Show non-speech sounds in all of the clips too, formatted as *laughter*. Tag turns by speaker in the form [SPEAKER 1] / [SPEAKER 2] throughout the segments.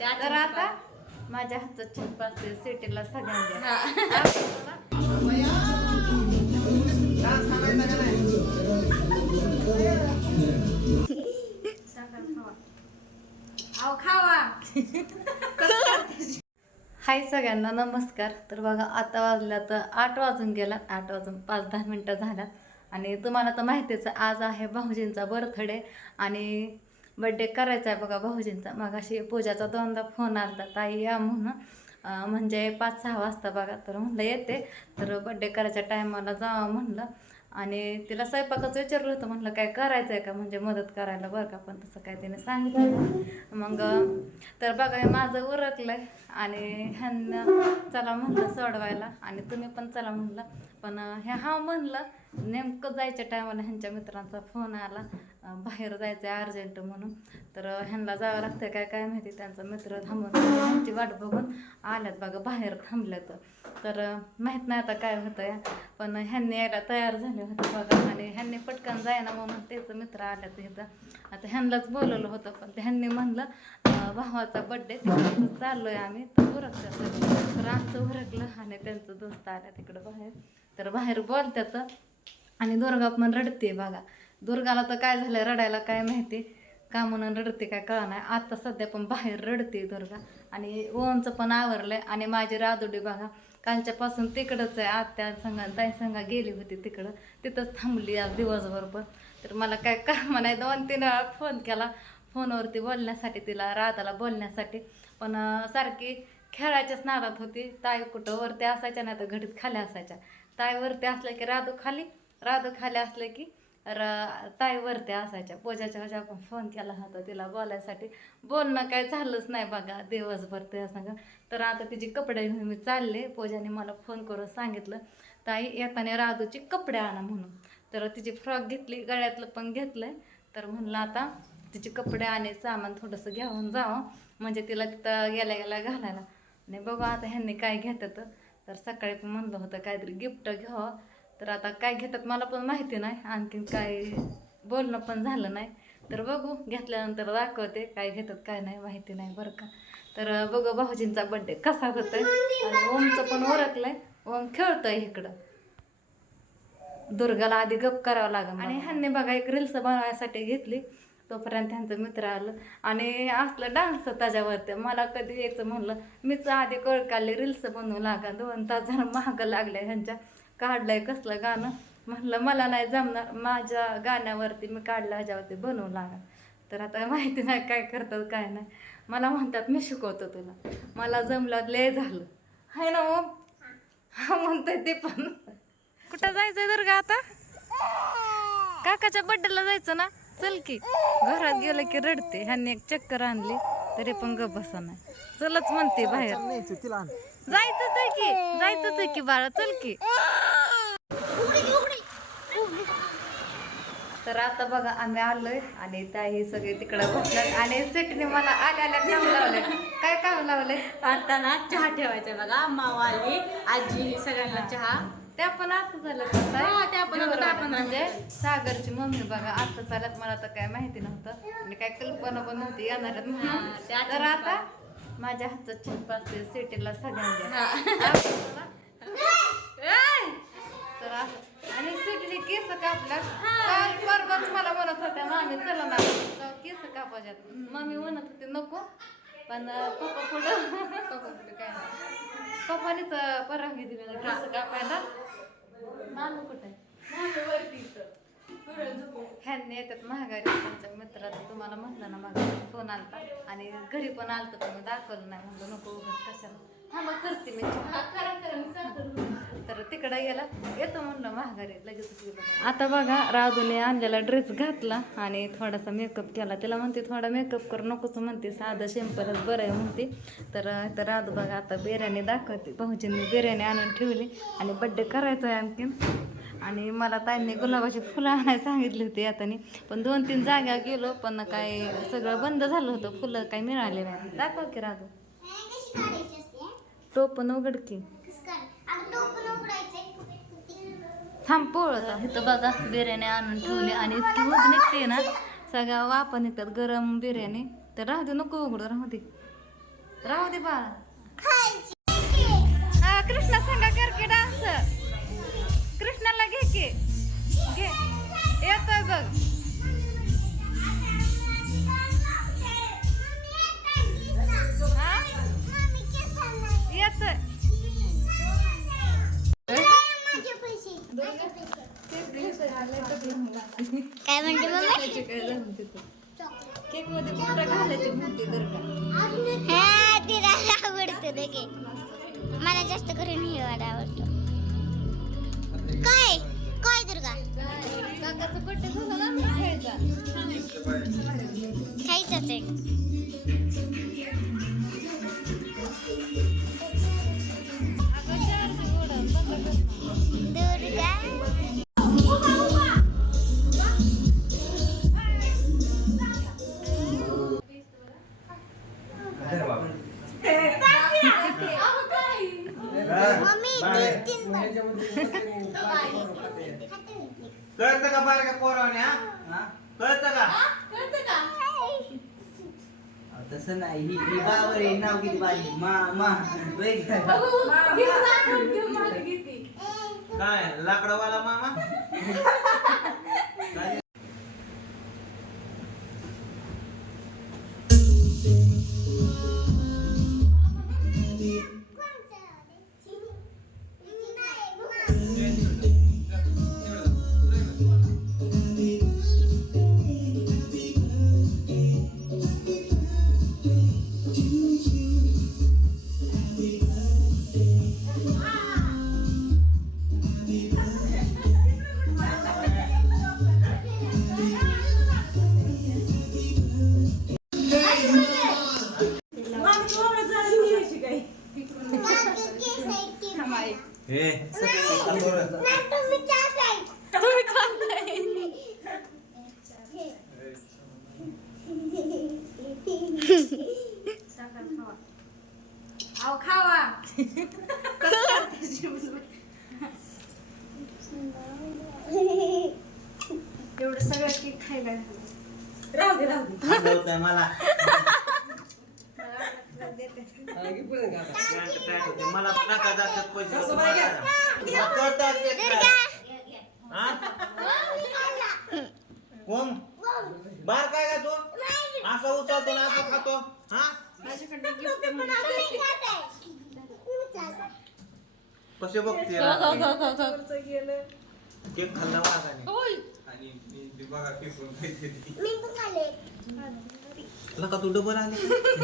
[SPEAKER 1] तर आता माझ्या हातात चप्पा असते सिटीला सगळ्यांना हाय सगळ्यांना नमस्कार. तर बघा आता वाजल्या तर आठ वाजून गेलात. आठ वाजून पाच दहा मिनटं झाल्यात. आणि तुम्हाला तर माहितीच आज आहे भाऊजींचा बर्थडे आणि बड्डे करायचा आहे बघा भाऊजींचा. मग अशी पूजाचा दोनदा फोन आला ताई या म्हणून म्हणजे पाच सहा वाजता बघा तर म्हणलं येते. तर बड्डे करायच्या टायमाला जावं म्हणलं. आणि तिला स्वयंपाकच विचारलं होतं. म्हणलं काय करायचं आहे का? म्हणजे मदत करायला बरं का? पण तसं काय तिने सांगितलं मग तर बघा माझं माझं उरकलंय आणि ह्यांना चला म्हणलं सोडवायला. आणि तुम्ही पण चला म्हणलं. पण हे हा म्हणलं नेमकं जायच्या टायमाला ह्यांच्या मित्रांचा फोन आला. बाहेर जायचं आहे अर्जंट म्हणून. तर ह्यांना जावं लागतं काय काय माहिती? त्यांचा मित्र थांबून त्यांची वाट बघून आल्यात बघा बाहेर थांबल्यात. तर माहीत नाही आता काय होतं या पण ह्यांनी यायला तयार झाले होते बघा. आणि ह्यांनी पटकन जायना म्हणून त्याचं मित्र आल्यात इथं. आता ह्यांनाच बोलवलं होतं पण ह्यांनी म्हणलं भावाचा बड्डे तिकडे चाललोय आम्ही तर उरकतात सगळे. तर आमचं उरकलं आणि त्यांचं दोस्त आल्या तिकडं बाहेर. तर बाहेर बोलतात आणि दुर्गा पण रडते बघा. दुर्गाला तर काय झालं रडायला काय माहिती? का म्हणून रडते काय कळा नाही आता सध्या पण बाहेर रडते दुर्गा. आणि ओमचं पण आवरलंय. आणि माझी रादोडी बघा कालच्यापासून तिकडंच आहे. आत्या संघा ताई संघा गेली होती तिकडं. तिथंच थांबली आज दिवसभर पण. तर मला काय *laughs* काम नाही. दोन तीन वेळा फोन केला. फोनवरती बोलण्यासाठी तिला राधाला बोलण्यासाठी. पण सारखी खेळाच्याच नादात होती. ताई कुठं वरती असायच्या नाही तर घडीत खाली असायच्या. ताई वरती असल्या की राधू खाली राधू खाली असले की र ताई वरती असायच्या. पूजाच्या ह्याच्या पण फोन केला होता तिला बोलायसाठी. बोलणं काय झालंच नाही बघा दिवसभर ते सांगा. तर आता तिचे कपडे घेऊन मी चालले. पूजाने मला फोन करून सांगितलं ताई येताना राधूची कपडे आणा म्हणून. तर तिची फ्रॉक घेतली गळ्यातलं पण घेतलंय. तर म्हणलं आता तिचे कपडे आणि सामान थोडंसं घेऊन जावं. म्हणजे तिला तिथं गेल्या गेल्या घालायला. आणि बघू आता ह्यांनी काय घेतात. तर सकाळी पण म्हणलं होतं काहीतरी गिफ्ट घ्यावं. तर आता काय घेतात मला पण माहिती नाही. आणखीन काय बोलणं पण झालं नाही. तर बघू घेतल्यानंतर दाखवते काय घेतात काय नाही माहिती नाही बरं का. तर बघू भाऊजींचा बड्डे कसा होतोय. आणि ओमचं पण ओरखलंय. ओम खेळतोय इकडं. दुर्गाला आधी गप करावं लागेल आणि ह्यांनी बघा एक रील्स बनवायसाठी घेतली. तोपर्यंत त्यांचं मित्र आलं. आणि असलं डान्स त्याच्यावरती. मला कधी यायचं म्हणलं मीच आधी कळ काढले रील्स बनवू लागा. दोन तास जण महाग लागले ह्यांच्या. काढलंय कसलं गाणं? म्हणलं मला नाही जमणार. माझ्या गाण्यावरती मी काढलं ह्याच्यावरती बनवू लागा. तर आता माहिती नाही काय करतात काय नाही. मला म्हणतात मी शिकवतो तुला. मला जमलं लय झालं. हाय ना ओम हा म्हणतोय ते पण. कुठं जायचंय दुर्गा आता? काकाच्या बड्डेला जायचं ना? चल की. घरात गेलं की रडते. ह्यांनी एक चक्कर आणली तरी पण गप बसा नाही. चलच म्हणते बाहेर. जायचंच आहे की. जायचंच आहे की बाळा. चल की. तर आता बघा आम्ही आलोय आणि ताई सगळे तिकडे बसल्यात आणि सेटने मला आल्या आल्या काम लावलंय. काय काम लावलंय?
[SPEAKER 2] आता ना चहा ठेवायचा बघा मावा आली आजी सगळ्यांना चहा.
[SPEAKER 1] त्या पण आता झालं
[SPEAKER 2] हा, त्या पण
[SPEAKER 1] म्हणजे सागरची मम्मी बघा आता चालत मला तर काय माहिती नव्हतं. आणि काय कल्पना पण नव्हती येणार.
[SPEAKER 2] हा,
[SPEAKER 1] तर आता माझ्या हातात चिंप असते सिटीला सगळ्यांना.
[SPEAKER 2] हा.
[SPEAKER 1] तर आणि सिटीने केस कापल्यात. मामी चला ना केस कापायच्यात. मम्मी म्हणत होती नको. पण पप्पा पुढं पप्पा पुढं काय. पप्पानीच परवानगी दिली ना केस कापायला. मामी कुठे? ह्यांनी येतात महागारी त्यांच्या मित्राचं तुम्हाला म्हटलं ना माघारी फोन आलता. आणि घरी पण आलतं पण मी दाखवलं नाही. म्हणलं नको उगाच कशाला. थांबा करते मी. तर तिकडे गेला. येतो म्हणलं महागारी लगेच गेलो. आता बघा राधूने आणलेला ड्रेस घातला आणि थोडासा मेकअप केला. तिला म्हणते थोडा मेकअप कर नकोच म्हणते. साधं सिंपलच बरं आहे म्हणते. तर तर राधू बघा आता बिर्याणी दाखवते. भाऊजींनी बिर्याणी आणून ठेवली आणि बड्डे करायचा आहे आणखीन. आणि मला ताईंनी गुलाबाची फुलं आणायला सांगितली होती आतानी. पण दोन तीन जागा गेलो पण काय सगळं बंद झालं होतं. फुलं काही मिळाले नाही. दाखव की राधू. टोपण उघड की थांब पोळत इथं बघा बिर्याणी आणून ठेवली आणि इतकी उग निघते ना सगळ्या वापा निघतात गरम बिर्याणी. तर राहू दे नको उघडू राहू दे. राहू दे बाळा. कृष्णा सांगा कर की डान्स. कृष्णाला घे की. घे. येतोय बघ. केकमध्ये पोटं घालायचे म्हणते तर?
[SPEAKER 3] हा तिला आवडतं ना के. मला जास्त करून हे वाला आवडतो. काय? काय दुर्गा
[SPEAKER 1] काकाचं बड्डे झाला ना खायचा.
[SPEAKER 3] खायचंच आहे.
[SPEAKER 4] कळतं का? बारक्या पोरावने हा कळतं का?
[SPEAKER 5] तसं नाही. ही ही बावर आहे नाव किती बारी मा मा वेग
[SPEAKER 4] काय लाकडवाला मामा? *laughs* होतंय मला. होते. नका जातात पैसे तुम्हाला. मला कळतं ते काय. हा? कोण? बार काय का तू असं उचलतो ना असं खातो? हा? कसे बघते केक खाल्ला वाघाने आणि मी- मी बघा केक पण खायचे. लका तू डबल आले?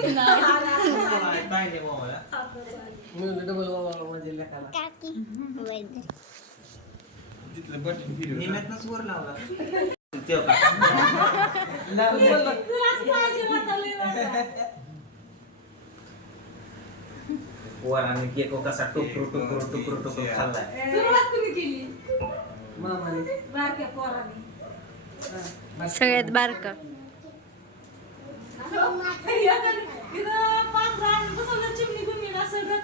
[SPEAKER 4] काय नाही बाबा
[SPEAKER 5] डबल बाबा म्हणजे लेखाला
[SPEAKER 3] काकी वैद्य
[SPEAKER 4] निम्यातनच वर लावला त्यो का वर आणि केक कसा टुकरू टुकरू टुकरू टुकरू खाल्लाय
[SPEAKER 2] सुरुवात तुम्ही केली.
[SPEAKER 5] मामाने.
[SPEAKER 2] बारक्या पोराने.
[SPEAKER 1] सगळ्यात बारका.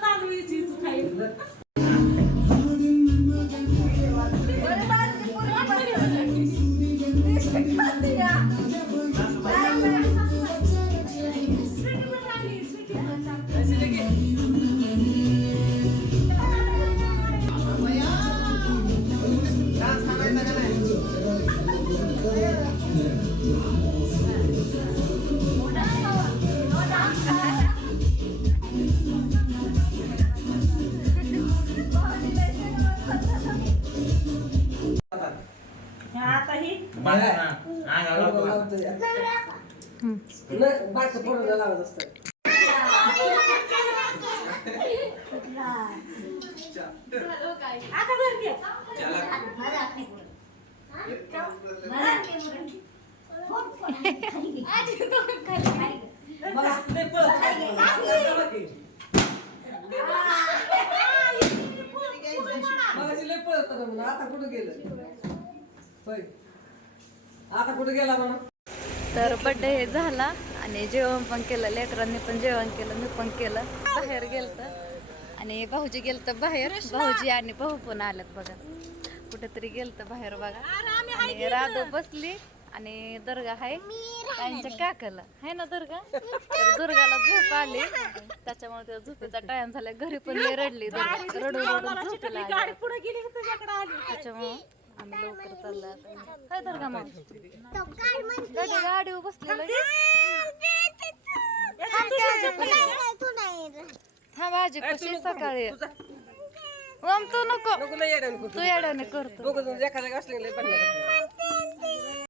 [SPEAKER 2] गुन्ही सगळं तांदूळीची खाईल आता
[SPEAKER 5] कुठं गेलं? होय. आता कुठे गेला
[SPEAKER 1] तर बड्डे हे झाला आणि जेवण पण केलं लेकरांनी पण जेवण केलं मी पण केलं. बाहेर गेलत आणि भाऊजी गेलं तर बाहेर. भाऊजी आणि भाऊ पण आल्यात बघा. कुठेतरी गेलत बाहेर बघा. आणि राधो बसली आणि दुर्गा आहे त्यांच्या काकाला. आहे ना दुर्गा? तर दुर्गाला झोप आली. त्याच्यामुळे त्या झोपेचा टाइम झाला. घरी पण रडली रडून रडून झोपेला त्याच्यामुळे आम्ही लवकर चालला काय तर का मग गाडी बसलेलं थांब आजी कशी सकाळी? ओम तू नको. तू येड्याने करतो.
[SPEAKER 5] एखादा